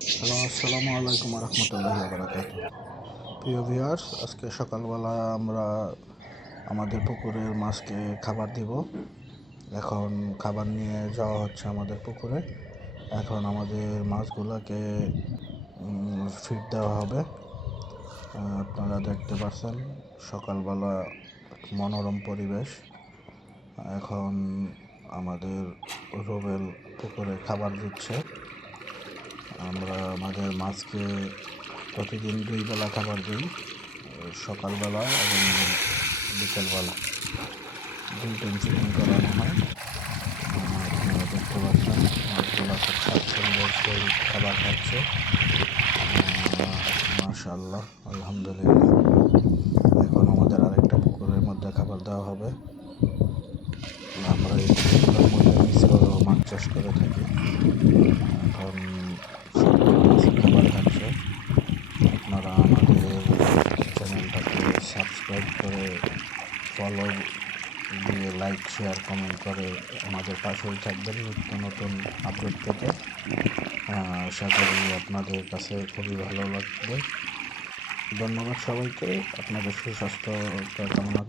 Hello, আসসালামু আলাইকুম রহমতুল্লাহি বারাকাতু। প্রিয় ভিউয়ার্স, আজকে সকালবেলা আমরা আমাদের পুকুরের মাছকে খাবার দিব। এখন খাবার নিয়ে যাওয়া হচ্ছে আমাদের পুকুরে। এখন আমাদের মাছগুলোকে ফিড দেওয়া হবে। আপনারা দেখতে পাচ্ছেন সকালবেলা মনোরম পরিবেশ। এখন আমাদের রুবেল পুকুরে খাবার দিচ্ছে। আমরা আমাদের মাছকে প্রতিদিন 2 বেলা খাবার দিই, সকালবেলা এবং বিকেলবেলা 2 টাইম ফিডিং করানো হয়। আপনারা দেখতে পাচ্ছেন মাছগুলো খুব স্বাচ্ছন্দ্যের সহিত খাবার খাচ্ছে। মাশাআল্লাহ, আলহামদুলিল্লাহ। এখন আমাদের আরেকটা পুকুরের মধ্যে খাবার দেওয়া হবে। আমরা এই পুকুরগুলোর মধ্যে মিশ্র মাছ চাষ করে থাকি। এখন সবগুলো মাছই খাবার খাচ্ছে। আপনারা আমাদের চ্যানেলটাকে সাবস্ক্রাইব করে ফলো দিয়ে লাইক শেয়ার কমেন্ট করে আমাদের পাশেই থাকবেন নিত্য নতুন আপডেট পেতে। আশা করি আপনাদের কাছে খুবই ভালো লাগবে। ধন্যবাদ সবাইকে। আপনাদের সুস্বাস্থ্য কামনা করি।